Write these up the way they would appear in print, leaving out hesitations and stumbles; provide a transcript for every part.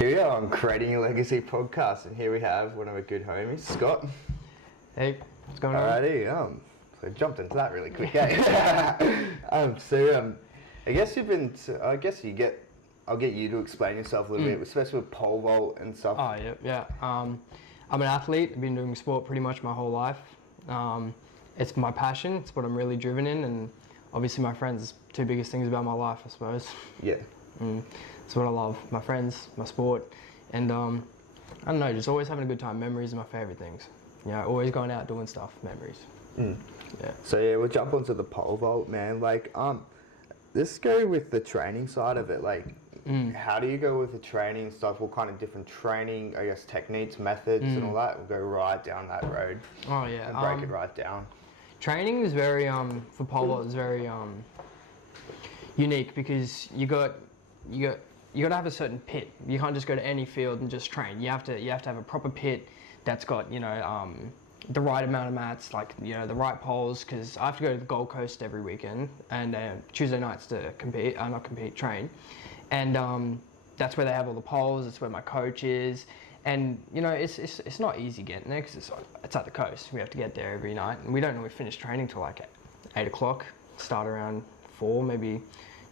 Here we are on Creating a Legacy podcast, and here we have one of our good homies, Scott. Hey, what's going on? Alrighty, so I jumped into that really quick, eh? I guess I'll get you to explain yourself a little bit, especially with pole vault and stuff. Oh, yeah. I'm an athlete. I've been doing sport pretty much my whole life. It's my passion. It's what I'm really driven in, and obviously my friends, two biggest things about my life, I suppose. Yeah. It's what I love. My friends, my sport, and I don't know, just always having a good time. Memories are my favourite things. You know, always going out doing stuff, memories. Yeah. So yeah, we'll jump onto the pole vault, man. Like, let's go with the training side of it. Like, how do you go with the training stuff? What kind of different training, I guess, techniques, methods, and all that? We'll go right down that road. Oh yeah. And break it right down. Training is very for pole vault is very unique because you got to have a certain pit. You can't just go to any field and just train. You have to have a proper pit that's got the right amount of mats, like the right poles. Because I have to go to the Gold Coast every weekend and Tuesday nights to train, and that's where they have all the poles. It's where my coach is, and it's not easy getting there because it's at the coast. We have to get there every night, and we don't normally finish training till like 8 o'clock. Start around 4 maybe.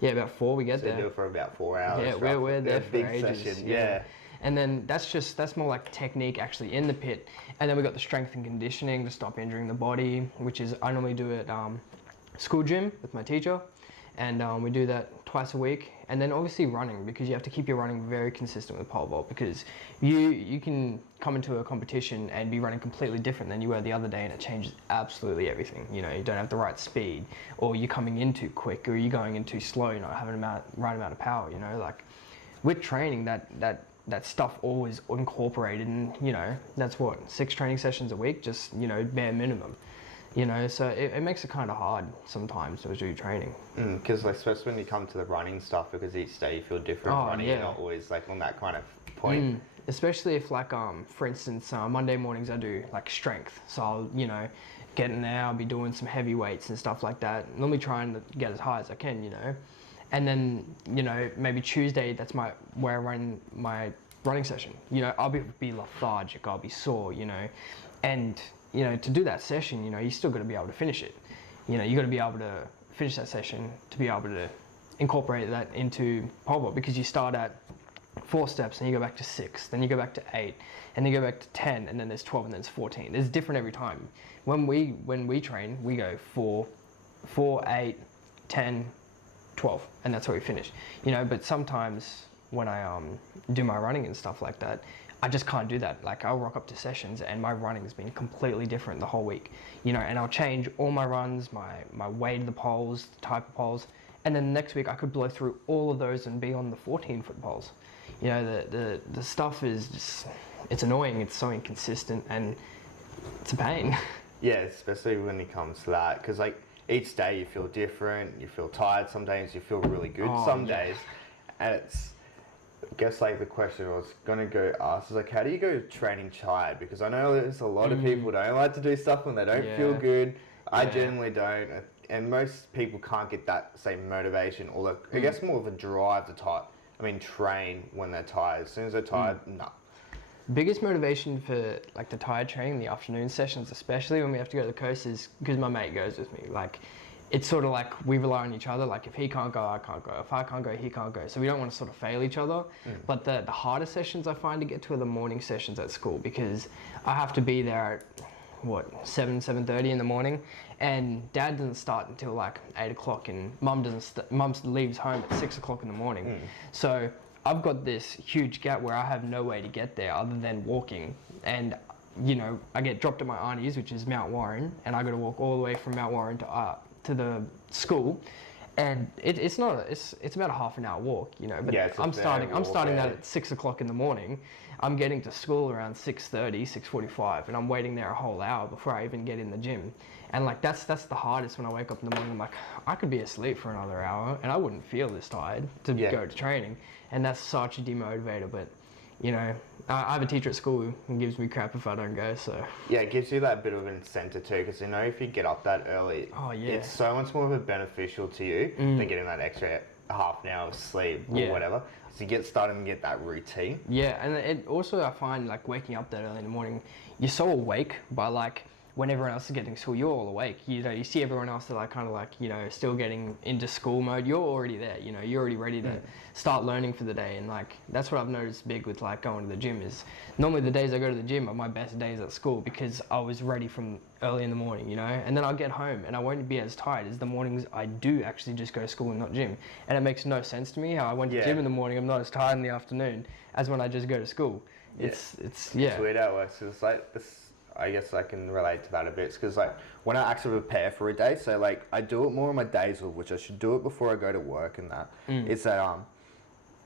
Yeah, about 4 we get there. So do it for about 4 hours. Yeah, we're there for big ages. Session, yeah. And then that's more like technique actually in the pit. And then we got the strength and conditioning to stop injuring the body, which is I normally do at school gym with my teacher, and we do that twice a week. And then obviously running, because you have to keep your running very consistent with pole vault, because you can come into a competition and be running completely different than you were the other day, and it changes absolutely everything. You don't have the right speed, or you're coming in too quick, or you're going in too slow. You're not having the right amount of power. Like with training, that stuff always incorporated, and that's what 6 training sessions a week, just bare minimum. So it makes it kind of hard sometimes to do training. Because especially when you come to the running stuff, because each day you feel different. Running, you're not always like on that kind of point. Especially if like for instance, Monday mornings I do like strength, so I'll get in there, I'll be doing some heavy weights and stuff like that. Normally trying to get as high as I can, and then maybe Tuesday where I run my running session. I'll be lethargic, I'll be sore, and to do that session, you still got to be able to finish it. You got to be able to finish that session to be able to incorporate that into pole vault, because you start at 4 steps, and you go back to 6, then you go back to 8, and then you go back to 10, and then there's 12, and then there's 14. It's different every time. When we train, we go 4, 8, 10, 12, and that's where we finish. But sometimes when I do my running and stuff like that, I just can't do that. Like I'll rock up to sessions and my running has been completely different the whole week, and I'll change all my runs, my weight of the poles, the type of poles, and then the next week I could blow through all of those and be on the 14-foot poles. The stuff is just, it's annoying, it's so inconsistent, and it's a pain. Yeah, especially when it comes to that, because like each day you feel different, you feel tired, some days you feel really good, days, and it's, I guess like the question I was going to go ask is like, how do you go training tired? Because I know there's a lot of people don't like to do stuff when they don't feel good. I generally don't, and most people can't get that same motivation, or like, I guess more of a drive to train when they're tired. As soon as they're tired, nah. Biggest motivation for like the tired training, the afternoon sessions, especially when we have to go to the coast, is because my mate goes with me. Like, it's sort of like we rely on each other. Like if he can't go, I can't go. If I can't go, he can't go. So we don't want to sort of fail each other. But the hardest sessions I find to get to are the morning sessions at school, because I have to be there at 7:30 in the morning, and Dad doesn't start until like 8 o'clock, and Mum leaves home at 6 o'clock in the morning. So I've got this huge gap where I have no way to get there other than walking, and I get dropped at my auntie's, which is Mount Warren, and I got to walk all the way from Mount Warren to the school, and it's about a half an hour walk, but I'm starting that at 6 o'clock in the morning. I'm getting to school around 6:30, 6:45, and I'm waiting there a whole hour before I even get in the gym. And like that's the hardest. When I wake up in the morning, I'm like, I could be asleep for another hour and I wouldn't feel this tired to go to training, and that's such a demotivator. But I have a teacher at school who gives me crap if I don't go, so... Yeah, it gives you that bit of an incentive too, because if you get up that early, it's so much more of a beneficial to you than getting that extra half an hour of sleep or Yeah. whatever. So you get started and get that routine. Yeah, and it also I find like waking up that early in the morning, you're so awake by like when everyone else is getting to school, you're all awake. You know, you see everyone else that like kind of like, you know, still getting into school mode. You're already there, you know, you're already ready to start learning for the day. And like that's what I've noticed big with like going to the gym is normally the days I go to the gym are my best days at school because I was ready from early in the morning, you know, and then I'll get home and I won't be as tired as the mornings I do actually just go to school and not gym. And it makes no sense to me how I went to Yeah. gym in the morning, I'm not as tired in the afternoon as when I just go to school. Yeah. It's yeah. It's weird how it works. It's like this. I guess I can relate to that a bit because like when I actually prepare for a day, so like I do it more on my days off, which I should do it before I go to work and that. It's that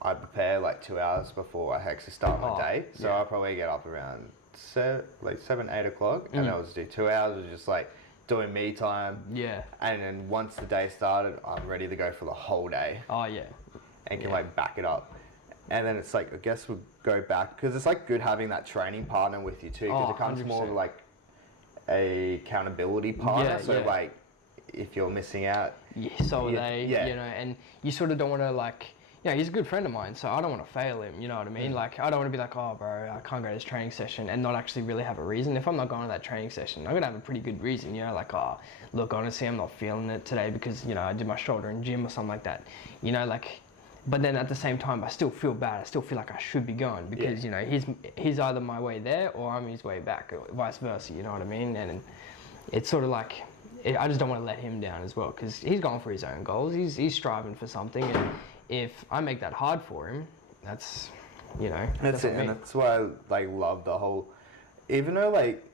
I prepare like 2 hours before I actually start my day, so yeah. I'll probably get up around 7-8 o'clock, and I'll just do 2 hours of just like doing me time, Yeah. and then once the day started, I'm ready to go for the whole day Oh yeah. and can Yeah. like back it up. And then it's like, I guess we'll go back because it's like good having that training partner with you too, because Oh, it becomes more 100%. like a accountability partner. Yeah, So yeah. like, if you're missing out, Yeah, so are Yeah, they, yeah. you know, and you sort of don't want to like, you know, he's a good friend of mine, so I don't want to fail him, you know what I mean? Like, I don't want to be like, oh, bro, I can't go to this training session and not actually really have a reason. If I'm not going to that training session, I'm going to have a pretty good reason, you know, like, oh, look, honestly, I'm not feeling it today because, you know, I did my shoulder in gym or something like that, you know, like, but then at the same time, I still feel bad. I still feel like I should be going because, you know, he's either my way there or I'm his way back or vice versa, you know what I mean? And it's sort of like, I just don't want to let him down as well because he's going for his own goals. He's striving for something, and if I make that hard for him, that's, you know, that's it. on me. And that's why I like love the whole. Even though like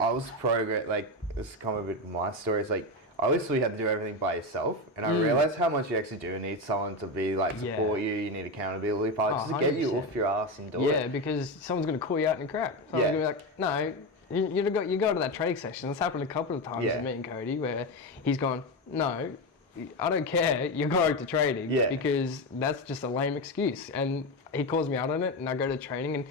I was like this is kind of a bit of my story. It's like I always thought you had to do everything by yourself, and I realized how much you actually do need someone to be like Yeah. support you. You need accountability partners Oh, just to get you 100%. off your ass and do Yeah, it. because someone's going to call you out in crap. Someone's Yeah. going to be like, no, you go to that training session. It's happened a couple of times Yeah. with me and Cody where he's gone, no, I don't care, you're going to training Yeah. because that's just a lame excuse. And he calls me out on it and I go to training and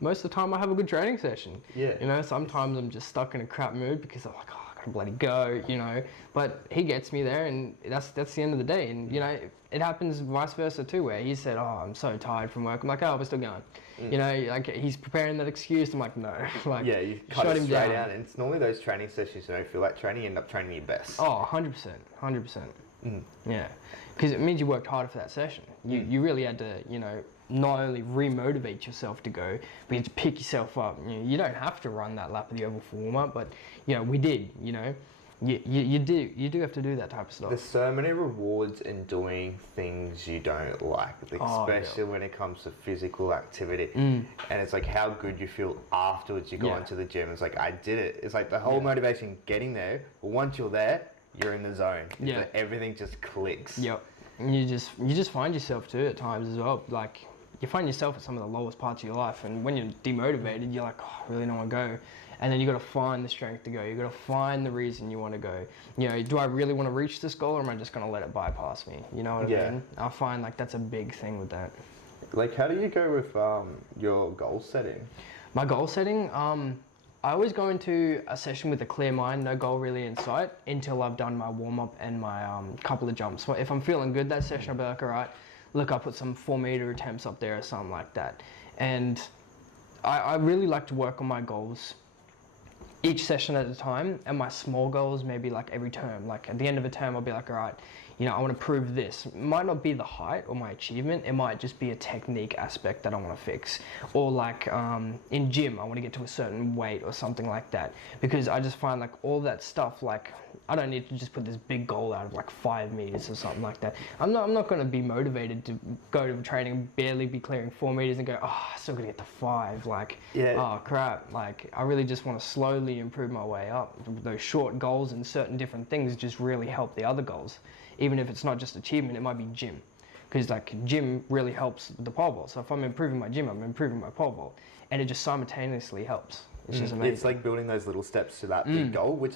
most of the time I have a good training session. Yeah. You know, sometimes I'm just stuck in a crap mood because I'm like, oh, I gotta bloody go, you know. But he gets me there and that's the end of the day. And, you know, it happens vice versa too where he said, oh, I'm so tired from work. I'm like, oh, we're still going. You know, like he's preparing that excuse. I'm like, no. Like, Yeah, you cut shut it him straight down. out. And it's normally those training sessions you don't feel like training, you end up training your best. Oh, 100%. 100%. Yeah. Because it means you worked harder for that session. You really had to, you know, not only re-motivate yourself to go, but you had to pick yourself up. You don't have to run that lap of the oval for warm-up, but, you know, we did, you know. You do have to do that type of stuff. There's so many rewards in doing things you don't like, Oh, yeah. especially when it comes to physical activity. And it's like how good you feel afterwards you go Yeah. into the gym. It's like, I did it. It's like the whole motivation getting there. But once you're there, you're in the zone. It's Yeah. like everything just clicks. Yep. And you just find yourself too at times as well. Like you find yourself at some of the lowest parts of your life, and when you're demotivated, you're like, oh, I really don't want to go. And then you got to find the strength to go. You got to find the reason you want to go. You know, do I really want to reach this goal, or am I just going to let it bypass me? You know what I Yeah. mean? I find like that's a big thing with that. Like, how do you go with your goal setting? My goal setting, I always go into a session with a clear mind, no goal really in sight, until I've done my warm-up and my couple of jumps. So if I'm feeling good that session, I'll be like, all right, look, I'll put some 4-meter attempts up there or something like that. And I really like to work on my goals each session at a time, and my small goals maybe like every term. Like at the end of a term, I'll be like, all right, you know, I want to prove this. It might not be the height or my achievement. It might just be a technique aspect that I want to fix. Or like in gym, I want to get to a certain weight or something like that. Because I just find like all that stuff, like I don't need to just put this big goal out of like 5 meters or something like that. I'm not going to be motivated to go to training, barely be clearing 4 meters and go, oh, I still got to get to 5. Like, Yeah. oh crap. Like I really just want to slowly improve my way up. Those short goals and certain different things just really help the other goals. Even if it's not just achievement, it might be gym. Because like gym really helps the pole vault. So if I'm improving my gym, I'm improving my pole vault. And it just simultaneously helps. It's just amazing. It's like building those little steps to that big goal, which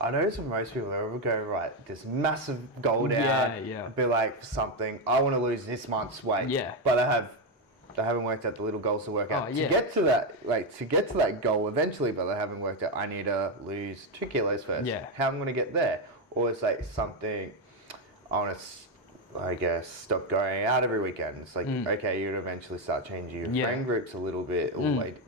I notice for most people, they'll go, right, this massive goal down, Yeah. be like something, I want to lose this month's weight. Yeah. But they haven't worked out the little goals to work out. Oh, yeah. To get to that goal eventually, but they haven't worked out, I need to lose 2 kilos first. Yeah. How am I going to get there? Or it's like something, I want to I guess, stop going out every weekend. It's like, okay, you'd eventually start changing your Yeah. friend groups a little bit, or like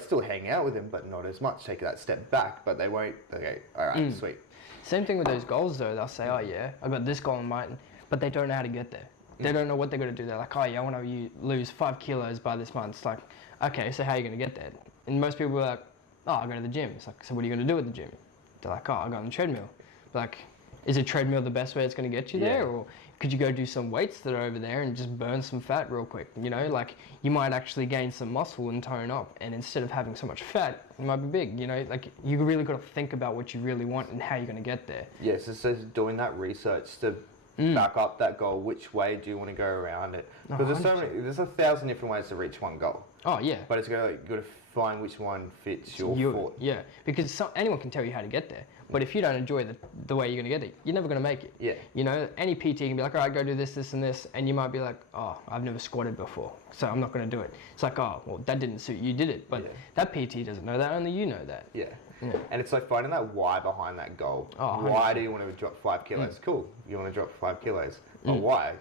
still hang out with them, but not as much. Take that step back, but they won't. Okay, all right, sweet. Same thing with those goals though. They'll say, oh yeah, I got this goal in mind, but they don't know how to get there. They don't know what they're going to do. They're like, oh yeah, I want to lose 5 kilos by this month. It's like, okay, so how are you going to get there? And most people are like, oh, I go to the gym. It's like, so what are you going to do at the gym? They're like, oh, I go on the treadmill. Like, is a treadmill the best way it's going to get you there? Or could you go do some weights that are over there and just burn some fat real quick? You know, like you might actually gain some muscle and tone up. And instead of having so much fat, you might be big. You know, like you really got to think about what you really want and how you're going to get there. Yes, it's just doing that research to back up that goal. Which way do you want to go around it? Because there's 1,000 different ways to reach one goal. Oh yeah. But it's got to find which one fits your foot. Yeah, because anyone can tell you how to get there. But if you don't enjoy the way you're going to get there, you're never going to make it. Yeah. You know, any PT can be like, all right, go do this, this, and this. And you might be like, oh, I've never squatted before, so I'm not going to do it. It's like, oh, well, that didn't suit you, did it? But that PT doesn't know that, only you know that. Yeah. And it's like finding that why behind that goal. Oh, why do you want to drop 5 kilos? Cool. You want to drop 5 kilos. But why?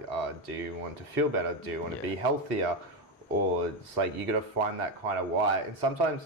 Do you want to feel better? Do you want to be healthier? Or it's like you got to find that kind of why. And sometimes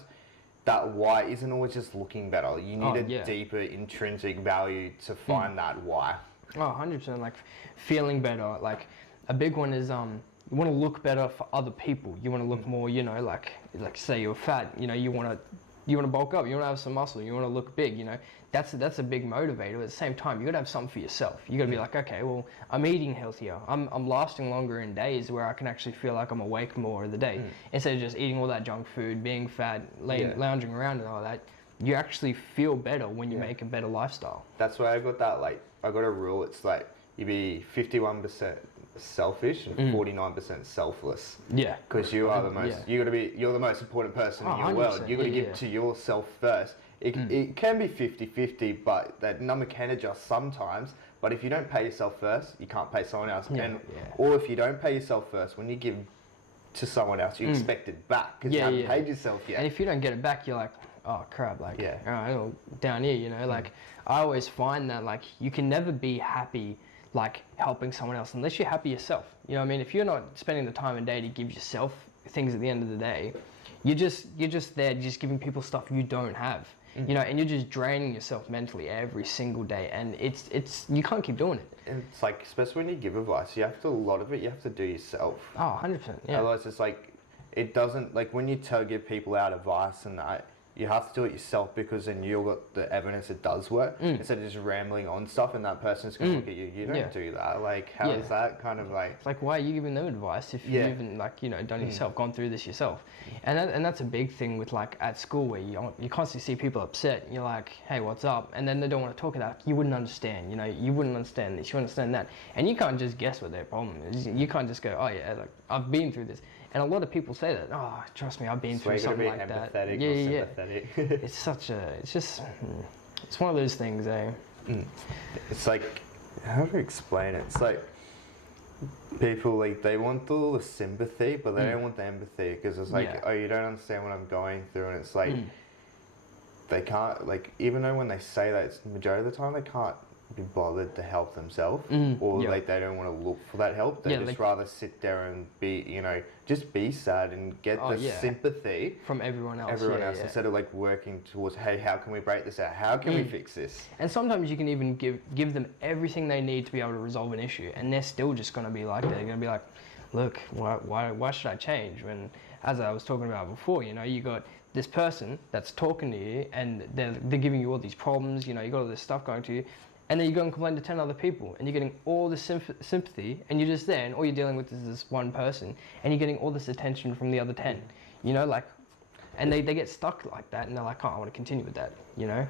that why isn't always just looking better. You need a deeper intrinsic value to find that why. Oh, 100%. Like feeling better. Like a big one is you want to look better for other people. You want to look more, you know, like say you're fat, you know, you want to bulk up, you want to have some muscle, you want to look big, you know. That's a big motivator. At the same time, you got to have something for yourself. You got to be like, okay, well, I'm eating healthier. I'm lasting longer in days where I can actually feel like I'm awake more of the day. Instead of just eating all that junk food, being fat, lounging around and all that, you actually feel better when you make a better lifestyle. That's why I got that, like, I got a rule. It's like you be 51% selfish and 49% selfless. Yeah. Because you are the most, you're the most important person in your world. You got to give to yourself first. It can be 50-50, but that number can adjust sometimes. But if you don't pay yourself first, you can't pay someone else. Or if you don't pay yourself first, when you give to someone else, you expect it back because you haven't paid yourself yet. And if you don't get it back, you're like, oh crap, like, all right, down here, you know, like I always find that like you can never be happy like helping someone else unless you're happy yourself. You know what I mean? If you're not spending the time and day to give yourself things at the end of the day, you're just there just giving people stuff you don't have. You know, and you're just draining yourself mentally every single day, and it's you can't keep doing it. And it's like, especially when you give advice, you have to, a lot of it you have to do yourself. Oh, 100%, yeah. Otherwise it's like, it doesn't, like when you give people out advice and that, you have to do it yourself because then you've got the evidence it does work instead of just rambling on stuff and that person's going to look at you. You don't do that. Like, how is that kind of like... It's like, why are you giving them advice if you even like, you know, done it yourself, gone through this yourself? And that's a big thing with like at school where you constantly see people upset and you're like, hey, what's up? And then they don't want to talk about it. You wouldn't understand, you know, you wouldn't understand this, you understand that. And you can't just guess what their problem is. You can't just go, oh yeah, like I've been through this. And a lot of people say that, oh, trust me, I've been through something like that. Yeah. It's one of those things, eh? It's like, how to explain it? It's like, people, like, they want all the sympathy, but they don't want the empathy, because it's like, oh, you don't understand what I'm going through, and it's like, they can't, like, even though when they say that, it's the majority of the time, they can't be bothered to help themselves, or like they don't want to look for that help. They just rather sit there and be, you know, just be sad and get the sympathy from everyone else. Instead of like working towards, hey, how can we break this out? How can we fix this? And sometimes you can even give them everything they need to be able to resolve an issue, and they're still just going to be like that. They're going to be like, look, why should I change? When, as I was talking about before, you know, you got this person that's talking to you and they're giving you all these problems, you know, you got all this stuff going to you. And then you go and complain to 10 other people, and you're getting all this sympathy, and you're just there, and all you're dealing with is this one person, and you're getting all this attention from the other 10, you know, like, and they get stuck like that, and they're like, oh, I want to continue with that, you know?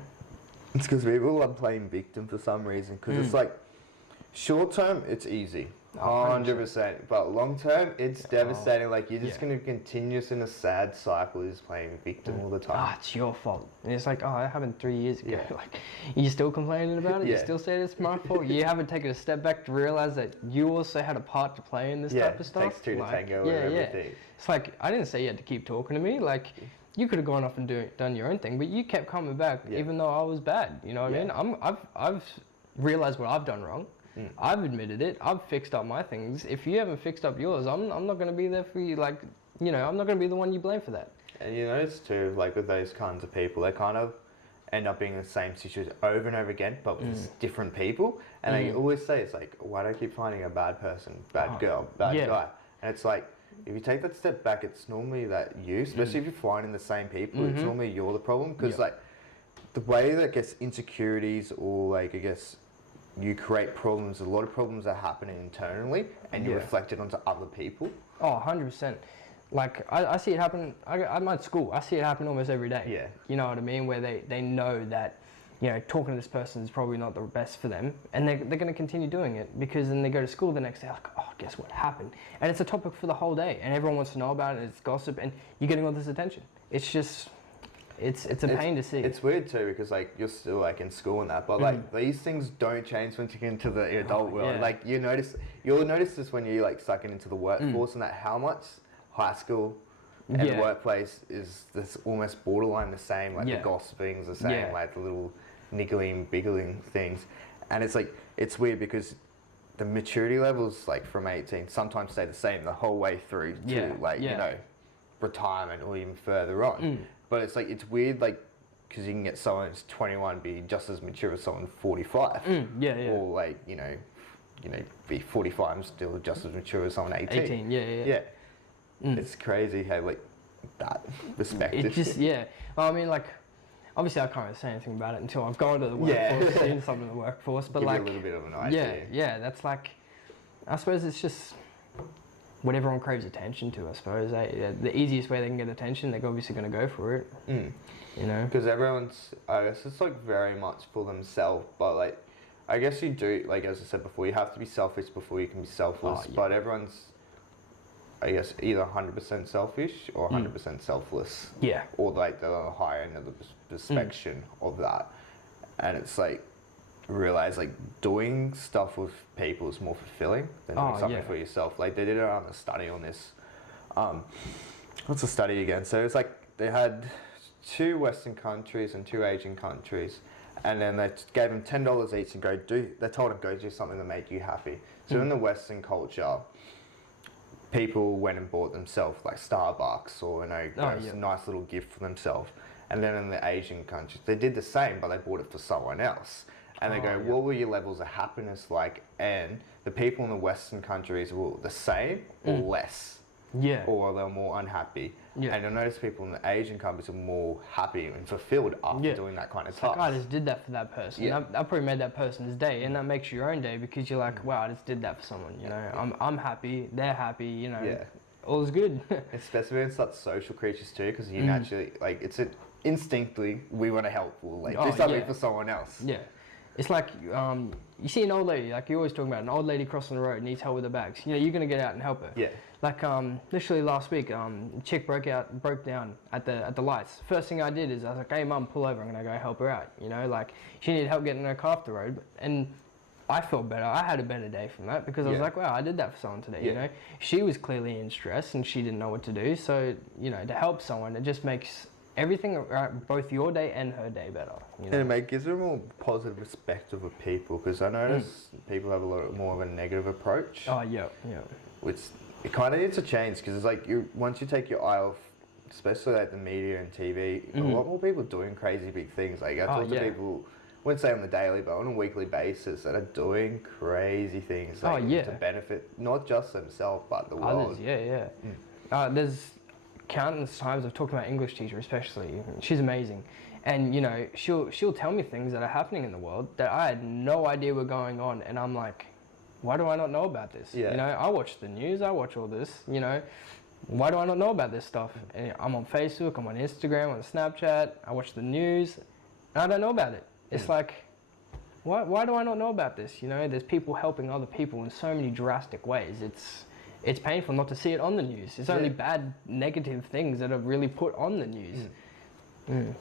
It's because people love playing victim for some reason, because it's like, short term, it's easy. 100%. But long term, it's devastating. Like, you're just going to continue in a sad cycle, just playing victim all the time. Ah, it's your fault. And it's like, oh, that happened 3 years ago. Like, you're still complaining about it? You still say it's my fault? You haven't taken a step back to realize that you also had a part to play in this type of stuff? It takes two to tango and everything. It's like, I didn't say you had to keep talking to me. Like, you could have gone off and done your own thing, but you kept coming back even though I was bad. You know what I mean? I've realized what I've done wrong. I've admitted it. I've fixed up my things. If you haven't fixed up yours, I'm not going to be there for you. Like, you know, I'm not going to be the one you blame for that. And you notice too, like with those kinds of people, they kind of end up being in the same situation over and over again, but with different people. And they always say, it's like, why do I keep finding a bad person, bad girl, bad guy? And it's like, if you take that step back, it's normally that you, especially if you're finding the same people, it's normally you're the problem. Because like the way that gets insecurities or like, I guess, you create problems, a lot of problems are happening internally and you reflect it onto other people. Oh, 100%. Like, I see it happen, I'm at school, I see it happen almost every day. Yeah. You know what I mean? Where they know that, you know, talking to this person is probably not the best for them. And they're going to continue doing it because then they go to school the next day, like, oh, guess what happened? And it's a topic for the whole day. And everyone wants to know about it. And it's gossip. And you're getting all this attention. It's just, it's a pain to see. It's weird too because like you're still like in school and that, but like these things don't change once you get into the adult world. Yeah. Like you'll notice this when you like sucking into the workforce and that how much high school and the workplace is this almost borderline the same, like the gossiping's the same, like the little niggling, biggling things. And it's like, it's weird because the maturity levels like from 18 sometimes stay the same the whole way through to you know, retirement or even further on. But it's like, it's weird like, because you can get someone who's 21 be just as mature as someone 45. Or like, you know, be 45 and still just as mature as someone 18. Yeah. It's crazy how like that perspective. It just, well, I mean, like, obviously I can't really say anything about it until I've gone to the workforce, seen something in the workforce, but give like, you a little bit of an idea. Yeah, that's like, I suppose it's just what everyone craves attention to, I suppose. The easiest way they can get attention, they're obviously going to go for it. You know? Because everyone's, I guess it's like very much for themselves, but like, I guess you do, like as I said before, you have to be selfish before you can be selfless, but everyone's, I guess, either 100% selfish or 100% selfless. Yeah. Or like the higher end of the perspective of that. And it's like, realize like doing stuff with people is more fulfilling than doing something for yourself. Like they did a study on this. What's the study again? So it's like they had 2 Western countries and 2 Asian countries. And then they gave them $10 each and they told them go do something that made you happy. So in the Western culture, people went and bought themselves like Starbucks or a nice little gift for themselves. And then in the Asian countries, they did the same, but they bought it for someone else. And they go, what were your levels of happiness like? And the people in the Western countries were the same or less. Yeah. Or they're more unhappy. Yeah. And you'll notice people in the Asian countries are more happy and fulfilled after doing that kind of task. Like, I just did that for that person. Yeah. I probably made that person's day, and that makes your own day because you're like, wow, I just did that for someone. You know, I'm happy, they're happy. You know, all is good. Especially when it's such social creatures too, because you naturally like instinctively we want to help or like do something for someone else. Yeah. It's like, you see an old lady, like you're always talking about, an old lady crossing the road needs help with her bags. You know, you're going to get out and help her. Yeah. Like, literally last week, a chick broke down at the lights. First thing I did is I was like, hey mum, pull over, I'm going to go help her out. You know, like, she needed help getting her car off the road. And I felt better. I had a better day from that because I was like, wow, I did that for someone today, you know. She was clearly in stress and she didn't know what to do. So, you know, to help someone, it just makes everything, both your day and her day better. You know? And it gives her a more positive perspective of people because I notice people have a lot more of a negative approach. Oh, yeah. Which it kind of needs to change because it's like once you take your eye off, especially like the media and TV, a lot more people doing crazy big things. Like I talk to people, I wouldn't say on the daily, but on a weekly basis that are doing crazy things to benefit not just themselves but the world. Others, there's countless times I've talked to my English teacher, especially. She's amazing, and you know she'll tell me things that are happening in the world that I had no idea were going on, and I'm like, why do I not know about this? You know, I watch the news, I watch all this. You know, why do I not know about this stuff? And I'm on Facebook, I'm on Instagram, on Snapchat. I watch the news, and I don't know about it. It's like, why do I not know about this? You know, there's people helping other people in so many drastic ways. It's painful not to see it on the news. It's only bad, negative things that are really put on the news.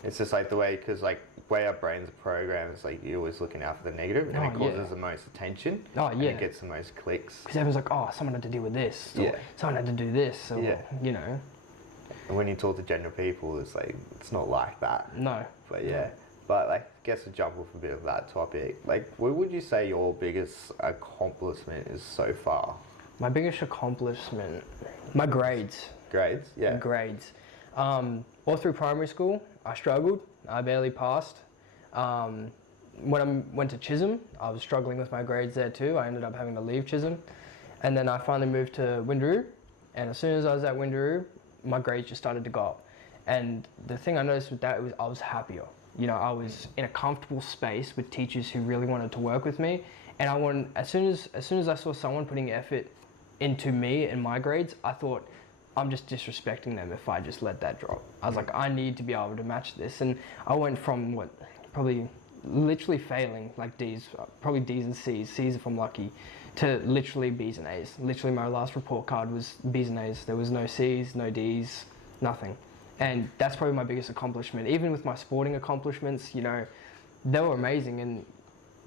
It's just like the way, because like way our brains are programmed, it's like you're always looking out for the negative, and it causes the most attention. And it gets the most clicks. Because everyone's like, oh, someone had to deal with this. Or someone had to do this. Or, you know. And when you talk to general people, it's like, it's not like that. No. But But like, I guess to jump off a bit of that topic, like, what would you say your biggest accomplishment is so far? My biggest accomplishment, my grades. Grades, yeah. Grades. All through primary school, I struggled. I barely passed. When I went to Chisholm, I was struggling with my grades there too. I ended up having to leave Chisholm. And then I finally moved to Windaroo. And as soon as I was at Windaroo, my grades just started to go up. And the thing I noticed with that was I was happier. You know, I was in a comfortable space with teachers who really wanted to work with me. And I wanted, as soon as I saw someone putting effort into me and my grades, I thought, I'm just disrespecting them if I just let that drop. I was like, I need to be able to match this. And I went from probably literally failing, like D's, probably D's and C's, C's if I'm lucky, to literally B's and A's. Literally my last report card was B's and A's. There was no C's, no D's, nothing. And that's probably my biggest accomplishment. Even with my sporting accomplishments, you know, they were amazing, and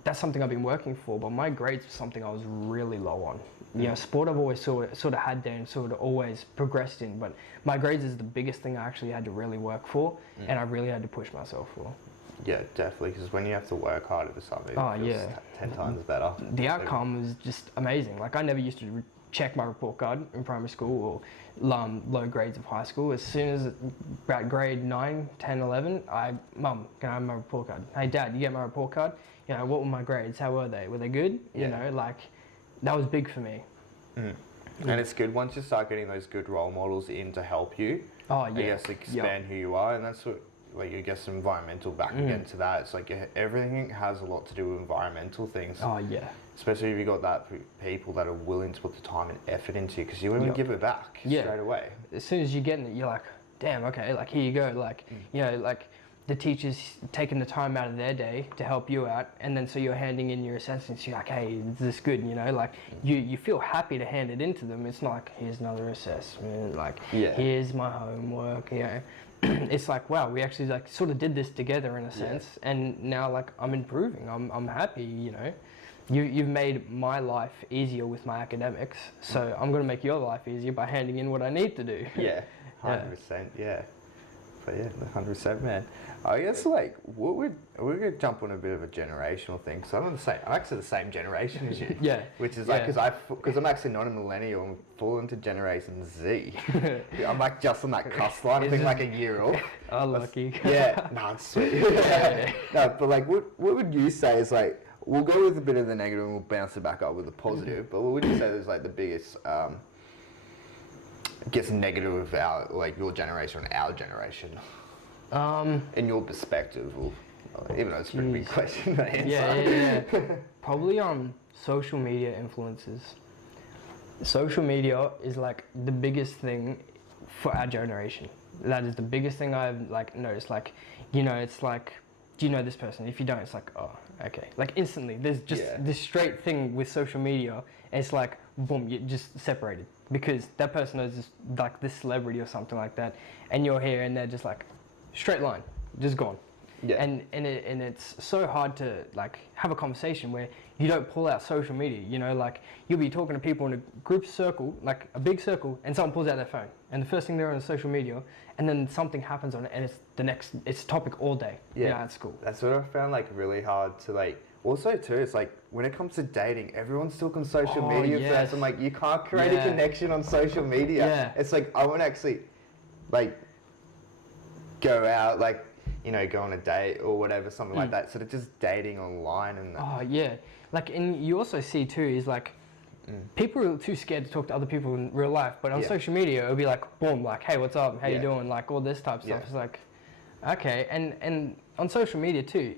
that's something I've been working for, but my grades were something I was really low on. You know, sport I've always sort of had there and sort of always progressed in, but my grades is the biggest thing I actually had to really work for, and I really had to push myself for. Yeah, definitely, because when you have to work harder for something, it feels 10 times better. The outcome was just amazing. Like, I never used to check my report card in primary school or low grades of high school. As soon as about grade 9, 10, 11, Mum, can I have my report card? Hey Dad, you get my report card? You know, what were my grades? How were they? Were they good? Yeah. You know, like, that was big for me. And it's good once you start getting those good role models in to help you. Oh yeah. I guess expand who you are, and that's what, like, I guess environmental back again to that. It's like everything has a lot to do with environmental things. Oh yeah. Especially if you got that people that are willing to put the time and effort into, because you want to give it back straight away. As soon as you get it, you're like, damn, okay, like, here you go. Like, you know, like, the teachers taking the time out of their day to help you out, and then so you're handing in your assessments, you're like, hey, is this good? You know, like, you feel happy to hand it into them. It's not like, here's another assessment, like, here's my homework, you know. It's like, wow, we actually like sort of did this together in a sense, and now like I'm improving. I'm happy, you know. You've made my life easier with my academics, so I'm gonna make your life easier by handing in what I need to do. Yeah, 100%. Yeah. But yeah, 100%, man. I guess like we're gonna jump on a bit of a generational thing. So I'm actually the same generation as you. Yeah. Which is like because I'm actually not a millennial. I'm falling into Generation Z. I'm like just on that cusp line. I think like a year off. Oh, lucky. Yeah. No, it's sweet. No, but like what would you say is like, we'll go with a bit of the negative and we'll bounce it back up with the positive. But what would you say is like the biggest gets negative with your generation and our generation? In your perspective, even though it's a pretty big question to answer. Yeah. Probably on social media influences. Social media is like the biggest thing for our generation. That is the biggest thing I've like noticed. Like, you know, it's like, do you know this person? If you don't, it's like, oh, okay. Like instantly, there's just this straight thing with social media. And it's like, boom, you're just separated because that person is just like this celebrity or something like that, and you're here and they're just like, straight line, just gone. Yeah. And it's so hard to like have a conversation where you don't pull out social media. You know, like you'll be talking to people in a group circle, like a big circle, and someone pulls out their phone, and the first thing they're on social media, and then something happens on it, and it's topic all day. Yeah, you know, at school. That's what I found like really hard to like. Also too, it's like when it comes to dating, everyone's still on social media first. I'm like, you can't create a connection on social media. Yeah. It's like I won't actually like go out, like, you know, go on a date or whatever, something like that. So they're just dating online and that. Oh yeah, like, and you also see too is like people are too scared to talk to other people in real life, but on social media it'll be like, boom, like, hey, what's up, how you doing, like all this type of stuff. It's like, okay, and on social media too,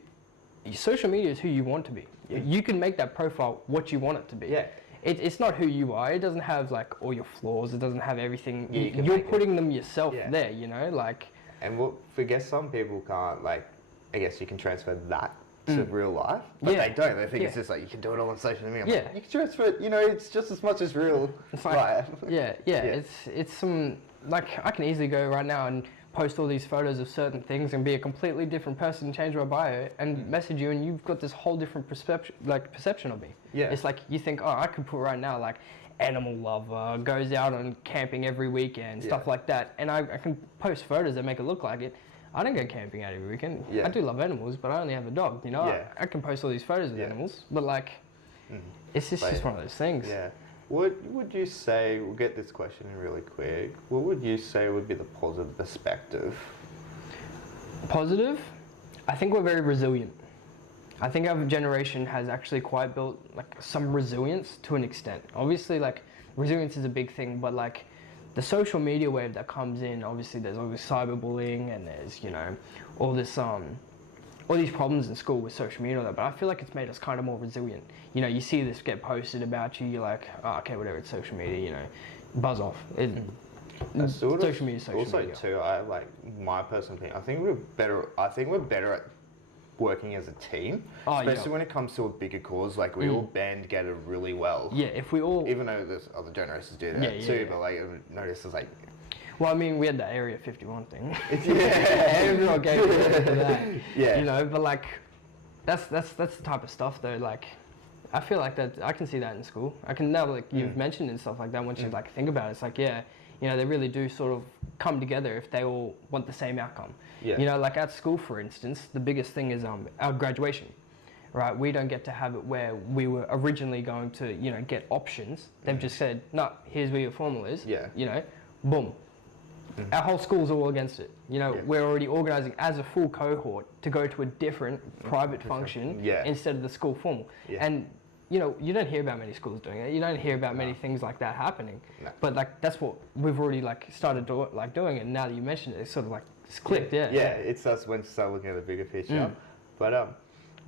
social media is who you want to be. You can make that profile what you want it to be. Yeah. It's not who you are. It doesn't have like all your flaws. It doesn't have everything. You're putting them yourself there, you know, like. And I guess some people can't, like, I guess you can transfer that to real life, but they don't. They think it's just like, you can do it all on social media. Like, you can transfer it, you know, it's just as much as real life. Yeah. It's some, like, I can easily go right now and post all these photos of certain things and be a completely different person, change my bio, and message you, and you've got this whole different perception of me. Yeah. It's like, you think, oh, I could put right now, like, animal lover, goes out on camping every weekend, stuff like that, and I can post photos that make it look like it. I don't go camping out every weekend. Yeah. I do love animals, but I only have a dog. You know, Yeah. I can post all these photos of Yeah. animals, but like, Mm. it's just, But- just one of those things. Yeah. What would you say, we'll get this question in really quick, what would you say would be the positive perspective? Positive, I think we're very resilient. I think our generation has actually quite built like some resilience to an extent. Obviously, like resilience is a big thing, but like the social media wave that comes in, obviously there's always cyberbullying and there's, you know, all this all these problems in school with social media and all that, but I feel like it's made us kind of more resilient. You know, you see this get posted about you, you're like, oh, okay, whatever, it's social media, you know, buzz off. That's sort of- Social media, social also media. too, I like my personal opinion. I think we're better at working as a team, Oh, yeah. especially when it comes to a bigger cause. Like we all band together really well. Yeah, if we all, Even though there's other generations do that Yeah, too, yeah. but like I noticed it's like well, I mean, we had the Area 51 thing. yeah, Everyone gave credit for that. Yeah. You know, but like, that's the type of stuff though. Like, I feel like that I can see that in school. I can now like you've mentioned and stuff like that. Once you like think about it, it's like yeah, you know, they really do sort of come together if they all want the same outcome. Yeah. You know, like at school, for instance, the biggest thing is our graduation. Right, we don't get to have it where we were originally going to, you know, get options. They've just said, no, here's where your formal is. Yeah. You know, boom. Our whole school's all against it. You know, Yeah. we're already organising as a full cohort to go to a different private function Yeah. instead of the school formal. Yeah. And you know, you don't hear about many schools doing it. You don't hear about many things like that happening. No. But like that's what we've already like started doing it. And now that you mentioned it, it's sort of like it's clicked. Yeah. Yeah, it's us when to start looking at the bigger picture. But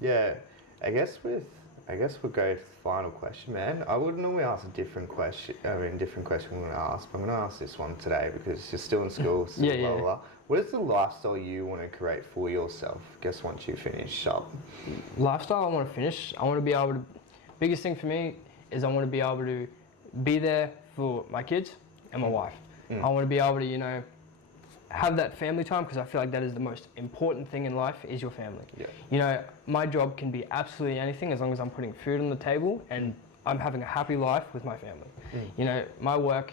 yeah, I guess we'll go to the final question, man. I would normally ask a different question. I mean, different question I'm going to ask, but I'm going to ask this one today because you're still in school. Still Yeah, blah, yeah. blah, blah. What is the lifestyle you want to create for yourself? I guess once you finish up. Lifestyle I want to finish. I want to be able to. Biggest thing for me is I want to be able to be there for my kids and my wife. I want to be able to, you know, have that family time because I feel like that is the most important thing in life is your family. Yeah. You know, my job can be absolutely anything as long as I'm putting food on the table and I'm having a happy life with my family. You know, my work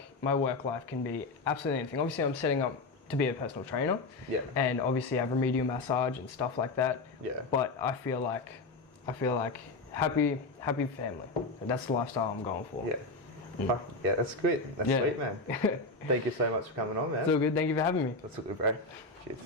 life can be absolutely anything. Obviously, I'm setting up to be a personal trainer. Yeah. And obviously have remedial massage and stuff like that. Yeah. But I feel like happy family. That's the lifestyle I'm going for. Yeah. Fuck, yeah, that's good. That's Yeah. sweet, man. Thank you so much for coming on, man. So good. Thank you for having me. That's all good, bro. Cheers.